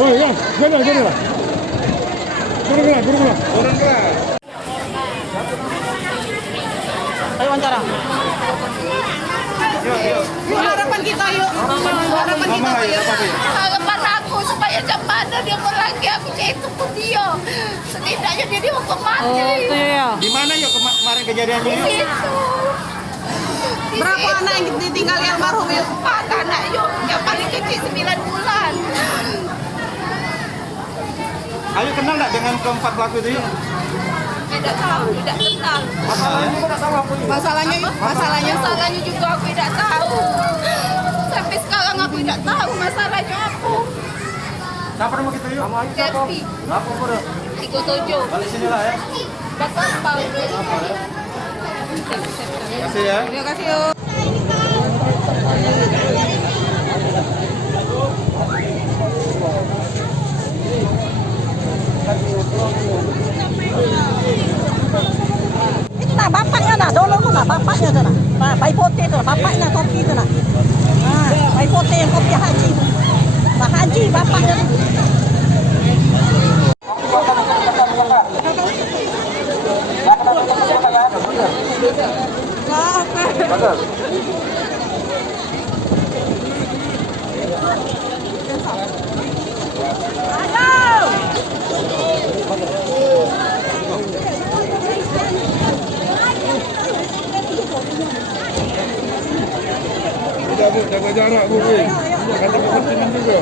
Oh ya, jadi lah. Turun lah. Ayo wawancara. Yuk. Harapan kita yuk. Harapan kita yuk. Harapan aku supaya Jambana dia lagi aku itu pun dia. Setidaknya dia dihukum mati. Oh, itu ya. Di mana yuk kemarin kejadiannya yuk? Itu. Berapa anak yang ditinggali almarhum yuk? 4 anak yuk. Yang paling kecil 9 bulan. Ayo kenal nggak dengan keempat pelaku itu yuk? Tidak tahu, tidak kenal. Masalahnya yuk. Masalahnya juga aku tidak tahu. Sampai sekarang aku tidak tahu masalahnya apa. Siapa nama kita yuk? Selfie. Apa bro? 37. Balik sini lah ya. Bapak apa? Terima kasih ya. Terima kasih yuk. Itu nah bapaknya nah, dulu tuh nah bapaknya tuh nah. Nah, bayi putih tuh, bapaknya kopi tuh nah. Nah, bayi putih yang kopi haji tuh. Nah, haji bapaknya tuh. Jaga jarak Bu. Jangan kepentingan juga.